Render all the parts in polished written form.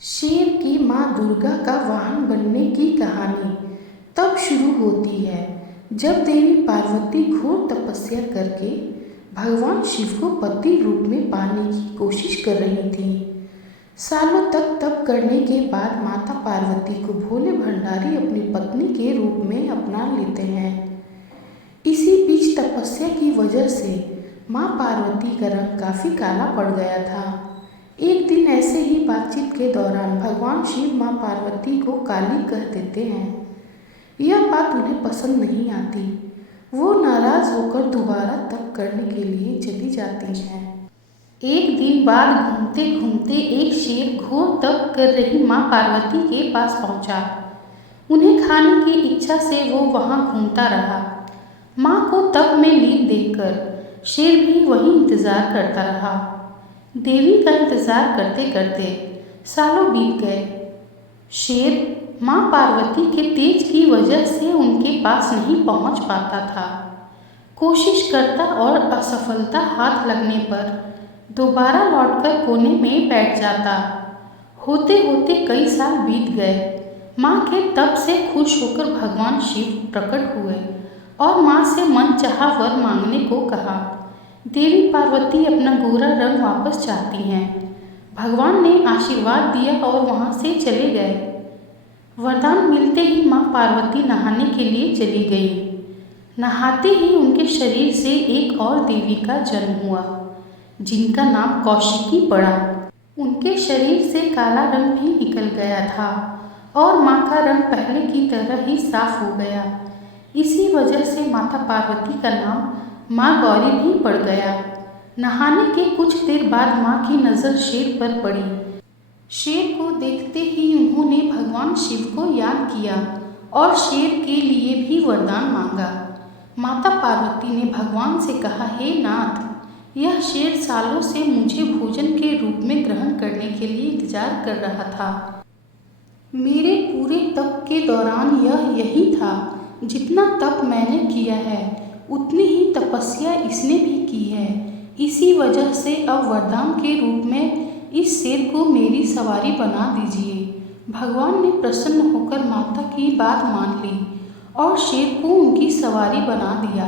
शेर की माँ दुर्गा का वाहन बनने की कहानी तब शुरू होती है जब देवी पार्वती घोर तपस्या करके भगवान शिव को पति रूप में पाने की कोशिश कर रही थी। सालों तक तप करने के बाद माता पार्वती को भोले भंडारी अपनी पत्नी के रूप में अपना लेते हैं। इसी बीच तपस्या की वजह से माँ पार्वती का रंग काफ़ी काला पड़ गया था। एक दिन ऐसे ही बातचीत के दौरान भगवान शिव माँ पार्वती को काली कह देते हैं। यह बात उन्हें पसंद नहीं आती। वो नाराज होकर दोबारा तप करने के लिए चली जाती हैं। एक दिन बाद घूमते घूमते एक शेर घोर तप कर रही माँ पार्वती के पास पहुंचा। उन्हें खाने की इच्छा से वो वहां घूमता रहा। माँ को तप में लीन देखकर शेर भी वहीं इंतजार करता रहा। देवी का इंतजार करते करते सालों बीत गए। शेर माँ पार्वती के तेज की वजह से उनके पास नहीं पहुंच पाता था। कोशिश करता और असफलता हाथ लगने पर दोबारा लौटकर कोने में बैठ जाता। होते होते कई साल बीत गए। माँ के तप से खुश होकर भगवान शिव प्रकट हुए और माँ से मनचाहा वर मांगने को कहा। देवी पार्वती अपना गोरा रंग वापस चाहती हैं। भगवान ने आशीर्वाद दिया और वहाँ से चले गए। वरदान मिलते ही माँ पार्वती नहाने के लिए चली गई। नहाते ही उनके शरीर से एक और देवी का जन्म हुआ, जिनका नाम कौशिकी पड़ा। उनके शरीर से काला रंग भी निकल गया था और माँ का रंग पहले की तरह ही साफ हो गया। इसी वजह से माता पार्वती का नाम माँ गौरी भी पड़ गया। नहाने के कुछ देर बाद माँ की नज़र शेर पर पड़ी। शेर को देखते ही उन्होंने भगवान शिव को याद किया और शेर के लिए भी वरदान मांगा। माता पार्वती ने भगवान से कहा, हे नाथ, यह शेर सालों से मुझे भोजन के रूप में ग्रहण करने के लिए इंतजार कर रहा था। मेरे पूरे तप के दौरान यह यही था। जितना तप मैंने किया है उतनी ही तपस्या इसने भी की है। इसी वजह से अब वरदान के रूप में इस शेर को मेरी सवारी बना दीजिए। भगवान ने प्रसन्न होकर माता की बात मान ली और शेर को उनकी सवारी बना दिया।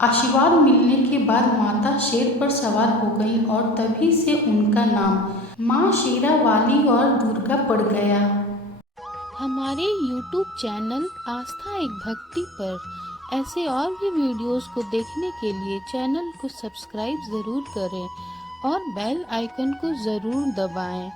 आशीर्वाद मिलने के बाद माता शेर पर सवार हो गई और तभी से उनका नाम माँ शेरावाली और दुर्गा पड़ गया। हमारे YouTube चैनल आस्था एक भक्ति पर ऐसे और भी वीडियोस को देखने के लिए चैनल को सब्सक्राइब ज़रूर करें और बेल आइकन को ज़रूर दबाएं।